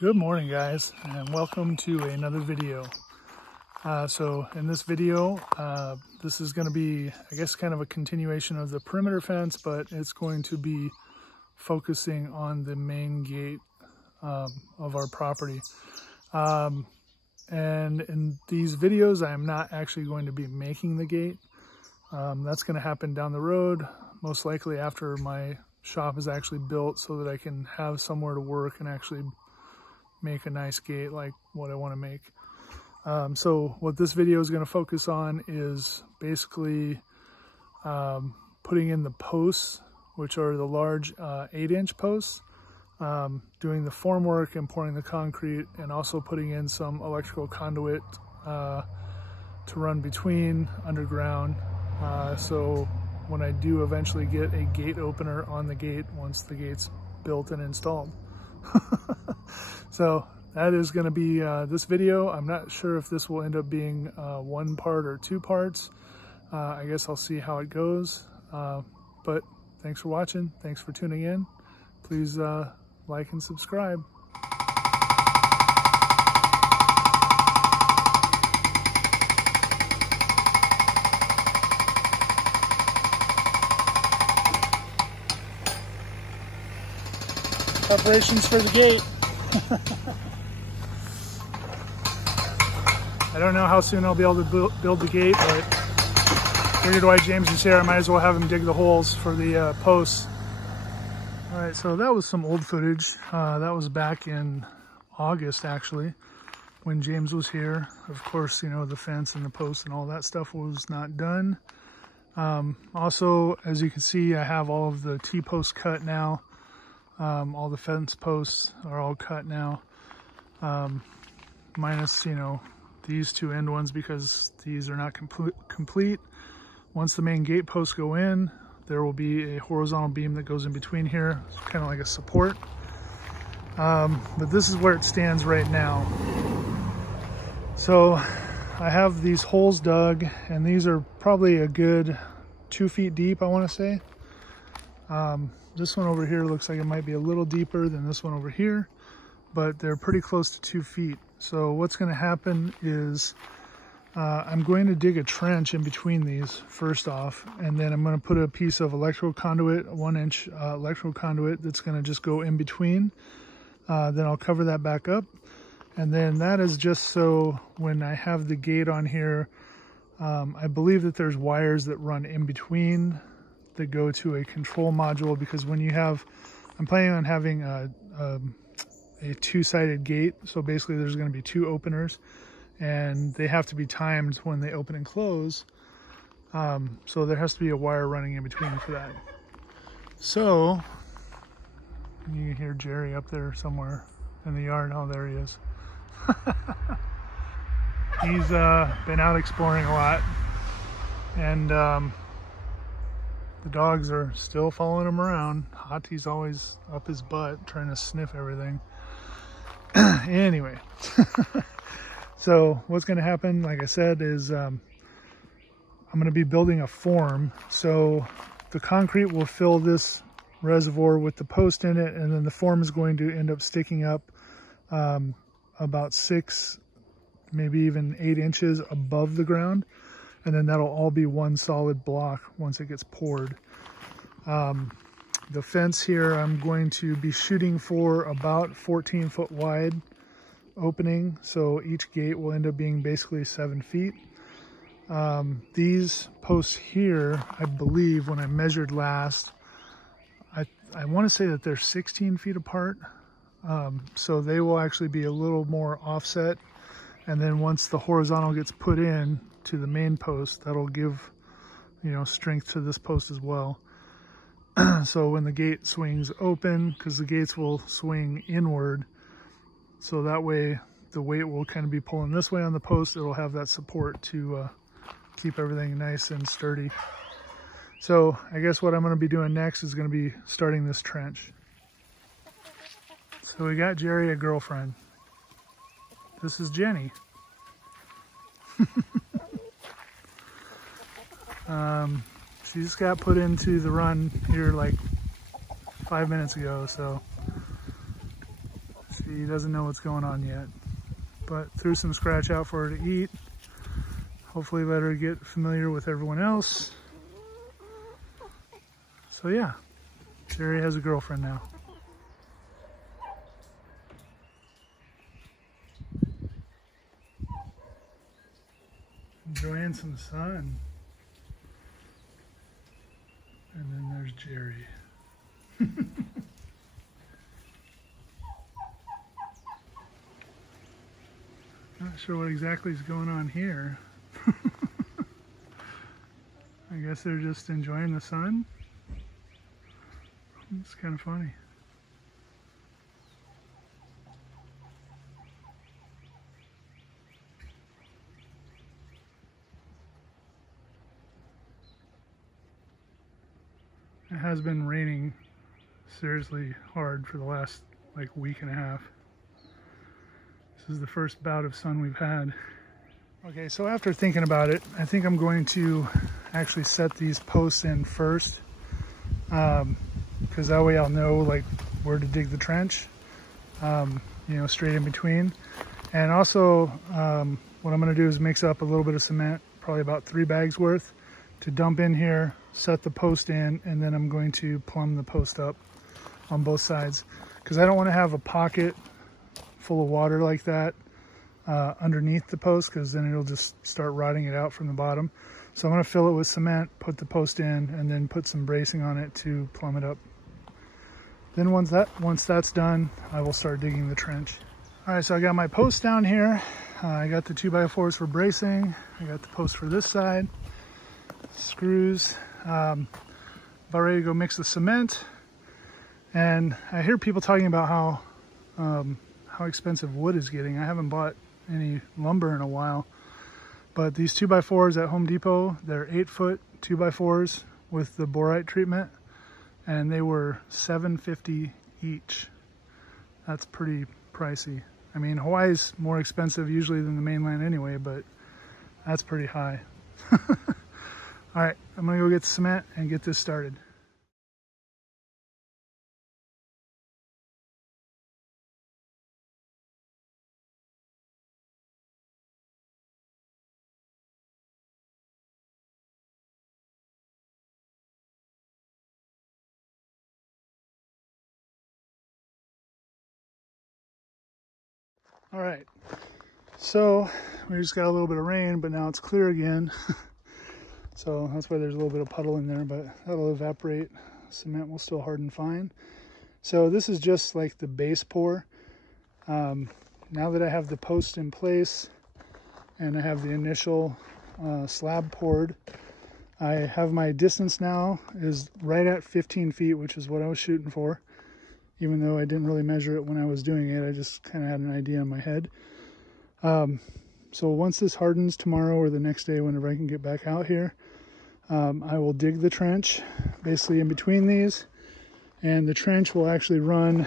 Good morning, guys, and welcome to another video. So in this video, this is going to be, I guess, kind of a continuation of the perimeter fence, but it's going to be focusing on the main gate of our property. And in these videos, I am not actually going to be making the gate. That's going to happen down the road, most likely after my shop is actually built, so that I can have somewhere to work and actually make a nice gate like what I want to make. So what this video is going to focus on is basically putting in the posts, which are the large 8-inch posts, doing the formwork and pouring the concrete, and also putting in some electrical conduit to run between underground. So when I do eventually get a gate opener on the gate, once the gate's built and installed. So that is going to be this video. I'm not sure if this will end up being one part or two parts. I guess I'll see how it goes. But thanks for watching. Thanks for tuning in. Please like and subscribe. Preparations for the gate. I don't know how soon I'll be able to build the gate, but figured while James is here, I might as well have him dig the holes for the posts. All right, so that was some old footage. That was back in August, actually, when James was here. Of course, you know, the fence and the posts and all that stuff was not done. Also, as you can see, I have all of the T-posts cut now. All the fence posts are all cut now, minus, you know, these two end ones, because these are not complete. Once the main gate posts go in, there will be a horizontal beam that goes in between here, kind of like a support. But this is where it stands right now. So I have these holes dug, and these are probably a good 2 feet deep, I want to say. This one over here looks like it might be a little deeper than this one over here, but they're pretty close to 2 feet. So what's going to happen is I'm going to dig a trench in between these first off, and then I'm going to put a piece of electrical conduit, a 1-inch electrical conduit that's going to just go in between. Then I'll cover that back up, and then that is just so when I have the gate on here, I believe that there's wires that run in between that go to a control module, because when you have, I'm planning on having a two-sided gate, so basically there's going to be two openers, and they have to be timed when they open and close, so there has to be a wire running in between for that. So you can hear Jerry up there somewhere in the yard. Oh, there he is. He's been out exploring a lot, and the dogs are still following him around. Hotie's always up his butt trying to sniff everything. Anyway, so what's going to happen, like I said, is I'm going to be building a form. So the concrete will fill this reservoir with the post in it, and then the form is going to end up sticking up about 6, maybe even 8 inches above the ground. And then that'll all be one solid block once it gets poured. The fence here, I'm going to be shooting for about 14-foot wide opening. So each gate will end up being basically 7 feet. These posts here, I believe when I measured last, I want to say that they're 16 feet apart. So they will actually be a little more offset. And then once the horizontal gets put in to the main post, that'll give, you know, strength to this post as well. So when the gate swings open, because the gates will swing inward, so that way the weight will kind of be pulling this way on the post, it'll have that support to keep everything nice and sturdy. So I guess what I'm going to be doing next is going to be starting this trench. So we got Jerry a girlfriend. This is Jenny. She just got put into the run here like 5 minutes ago, so She doesn't know what's going on yet, but threw some scratch out for her to eat. Hopefully let her get familiar with everyone else. So yeah, Jerry has a girlfriend now. Enjoying some sun. And then there's Jerry. Not sure what exactly is going on here. I guess they're just enjoying the sun. It's kind of funny. It has been raining seriously hard for the last like week and a half. This is the first bout of sun we've had. Okay, so after thinking about it, I think I'm going to actually set these posts in first, because that way I'll know like where to dig the trench, you know, straight in between. And also what I'm going to do is mix up a little bit of cement, probably about 3 bags worth, to dump in here, set the post in, and then I'm going to plumb the post up on both sides, because I don't want to have a pocket full of water like that underneath the post, because then it'll just start rotting it out from the bottom. So I'm going to fill it with cement, put the post in, and then put some bracing on it to plumb it up. Then once that's done, I will start digging the trench. All right, so I got my post down here. I got the 2x4s for bracing. I got the post for this side. Screws. About ready to go mix the cement. And I hear people talking about how expensive wood is getting. I haven't bought any lumber in a while, but these 2x4s at Home Depot, they're 8-foot 2x4s with the borite treatment, and they were $7.50 each. That's pretty pricey. I mean, Hawaii's more expensive usually than the mainland anyway, but that's pretty high. All right, I'm gonna go get the cement and get this started. All right, so we just got a little bit of rain, but now it's clear again. So that's why there's a little bit of puddle in there, but that'll evaporate. Cement will still harden fine. So this is just like the base pour. Now that I have the post in place and I have the initial slab poured, I have my distance now is right at 15 feet, which is what I was shooting for. Even though I didn't really measure it when I was doing it, I just kind of had an idea in my head. So once this hardens tomorrow or the next day, whenever I can get back out here, I will dig the trench basically in between these, and the trench will actually run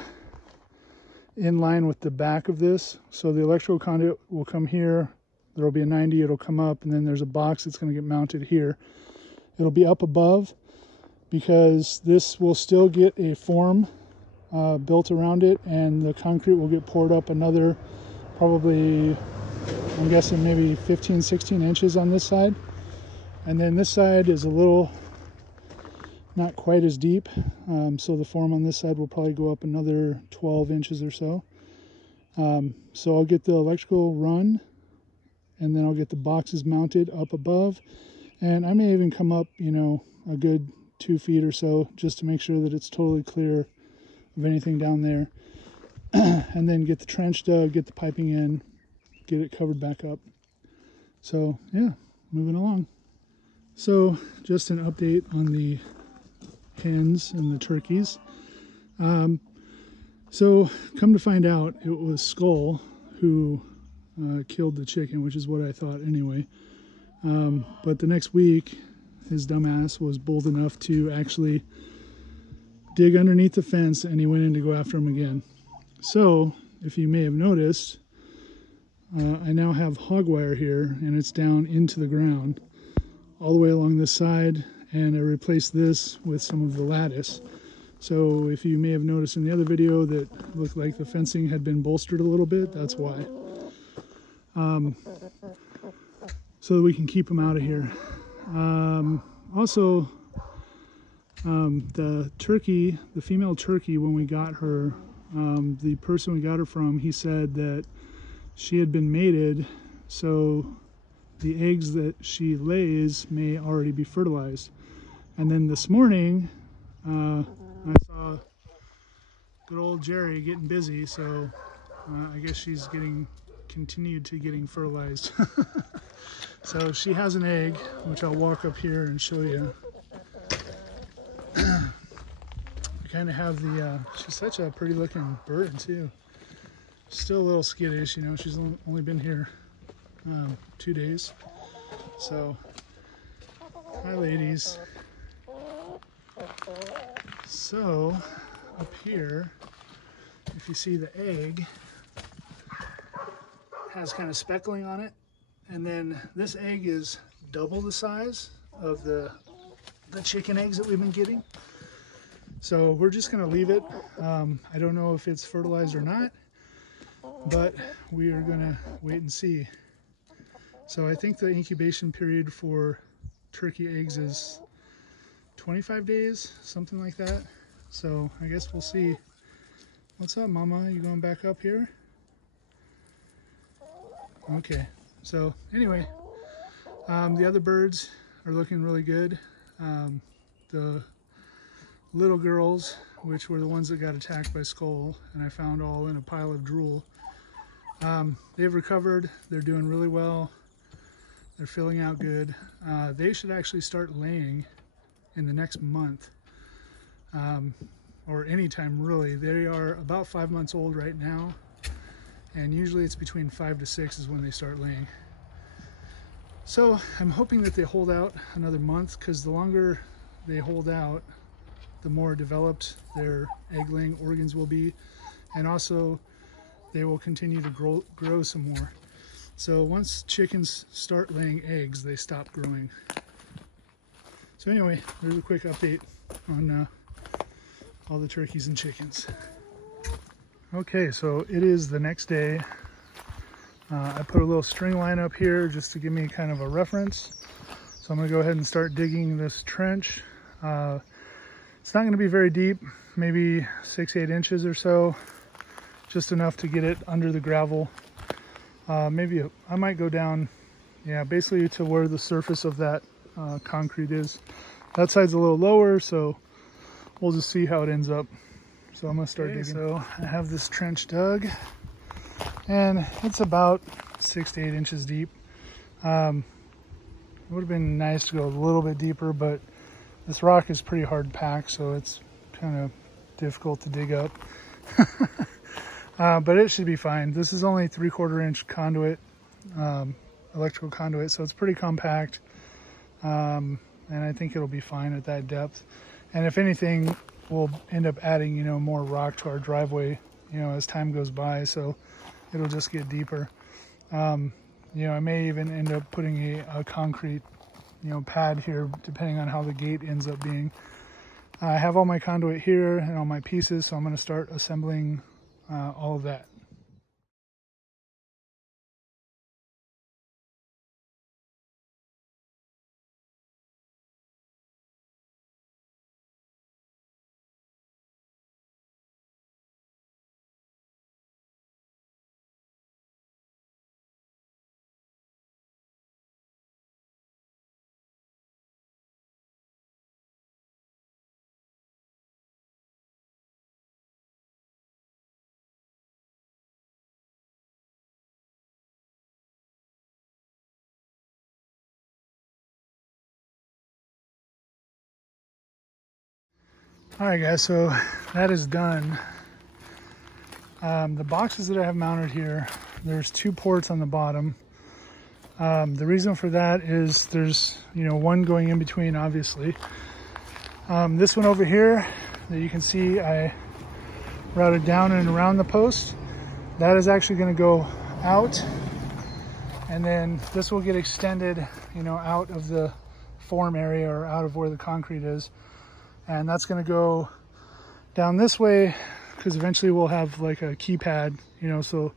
in line with the back of this. So the electrical conduit will come here, there will be a 90, it'll come up, and then there's a box that's going to get mounted here. It'll be up above because this will still get a form built around it, and the concrete will get poured up another probably, I'm guessing maybe 15-16 inches on this side, and then this side is a little not quite as deep, so the form on this side will probably go up another 12 inches or so. So I'll get the electrical run, and then I'll get the boxes mounted up above, and I may even come up, you know, a good 2 feet or so just to make sure that it's totally clear of anything down there, and then get the trench dug, get the piping in, get it covered back up. So yeah, moving along. So just an update on the hens and the turkeys. So come to find out, it was Skull who killed the chicken, which is what I thought anyway. But the next week, his dumbass was bold enough to actually dig underneath the fence, and he went in to go after him again. So if you may have noticed, I now have hog wire here, and it's down into the ground all the way along this side, and I replaced this with some of the lattice. So if you may have noticed in the other video that looked like the fencing had been bolstered a little bit, that's why. So that we can keep them out of here. Also, the turkey, the female turkey, when we got her, the person we got her from, he said that she had been mated, so the eggs that she lays may already be fertilized. And then this morning, I saw good old Jerry getting busy, so I guess she's continued to getting fertilized. So she has an egg, which I'll walk up here and show you. We kind of have the, she's such a pretty looking bird too. Still a little skittish, you know, she's only been here 2 days. So, hi ladies. So, up here, if you see the egg, has kind of speckling on it. And then this egg is double the size of the chicken eggs that we've been getting. So we're just gonna leave it. I don't know if it's fertilized or not, but we are gonna wait and see. So I think the incubation period for turkey eggs is 25 days, something like that. So I guess we'll see. What's up, Mama? You going back up here? Okay. So anyway, the other birds are looking really good. The little girls, which were the ones that got attacked by Skull, and I found all in a pile of drool, they've recovered. They're doing really well. They're filling out good. They should actually start laying in the next month, or anytime really. They are about 5 months old right now. And usually it's between 5 to 6 is when they start laying. So I'm hoping that they hold out another month, because the longer they hold out, the more developed their egg-laying organs will be, and also they will continue to grow some more. So once chickens start laying eggs, they stop growing. So anyway, there's a quick update on all the turkeys and chickens. Okay, so it is the next day. I put a little string line up here just to give me kind of a reference. So I'm gonna go ahead and start digging this trench. It's not gonna be very deep, maybe 6-8 inches or so, just enough to get it under the gravel. Maybe I might go down, yeah, basically to where the surface of that concrete is. That side's a little lower, so we'll just see how it ends up. So I'm gonna start digging. So I have this trench dug, and it's about 6 to 8 inches deep. It would have been nice to go a little bit deeper, but this rock is pretty hard packed, so it's kind of difficult to dig up. But it should be fine. This is only 3/4 inch conduit, electrical conduit, so it's pretty compact. And I think it'll be fine at that depth. And if anything, we'll end up adding, you know, more rock to our driveway, you know, as time goes by, so it'll just get deeper. You know, I may even end up putting a concrete, you know, pad here, depending on how the gate ends up being. I have all my conduit here and all my pieces, so I'm going to start assembling all of that. Alright guys, so that is done. The boxes that I have mounted here, there's 2 ports on the bottom. The reason for that is there's, you know, one going in between, obviously. This one over here that you can see I routed down and around the post, that is actually going to go out, and then this will get extended, you know, out of the form area or out of where the concrete is. And that's going to go down this way, because eventually we'll have like a keypad, you know, so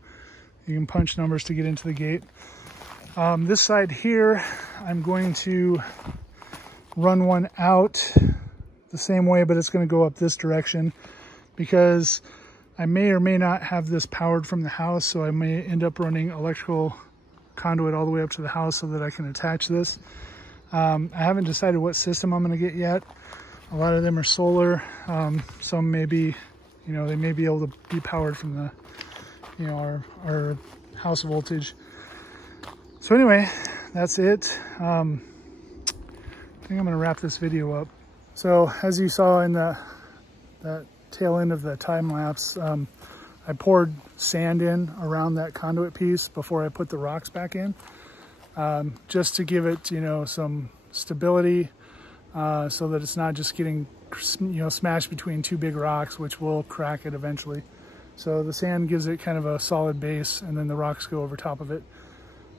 you can punch numbers to get into the gate. This side here, I'm going to run one out the same way, but it's going to go up this direction because I may or may not have this powered from the house, so I may end up running electrical conduit all the way up to the house so that I can attach this. I haven't decided what system I'm going to get yet. A lot of them are solar. Some may be, you know, they may be able to be powered from the, you know, our house voltage. So anyway, that's it. I think I'm going to wrap this video up. So as you saw in that tail end of the time lapse, I poured sand in around that conduit piece before I put the rocks back in, just to give it, you know, some stability, so that it's not just getting, you know, smashed between two big rocks, which will crack it eventually. So the sand gives it kind of a solid base, and then the rocks go over top of it.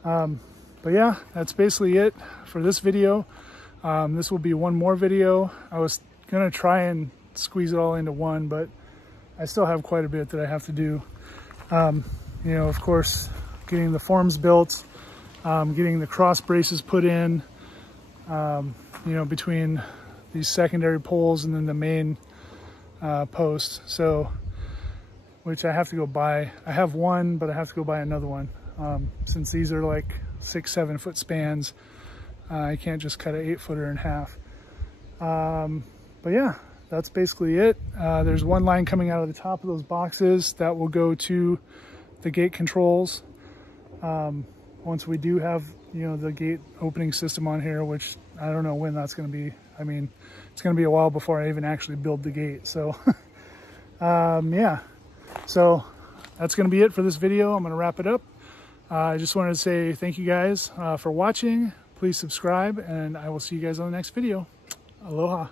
But yeah, that's basically it for this video. This will be one more video. I was gonna try and squeeze it all into one, but I still have quite a bit that I have to do. You know, of course, getting the forms built, getting the cross braces put in, you know, between these secondary poles and then the main post. So, which I have to go buy. I have one, but I have to go buy another one. Since these are like 6-7 foot spans, I can't just cut an 8-footer in half. But yeah, that's basically it. There's one line coming out of the top of those boxes that will go to the gate controls. Once we do have, you know, the gate opening system on here, which I don't know when that's going to be. I mean, it's going to be a while before I even actually build the gate. So, yeah. So that's going to be it for this video. I'm going to wrap it up. I just wanted to say thank you guys for watching. Please subscribe, and I will see you guys on the next video. Aloha.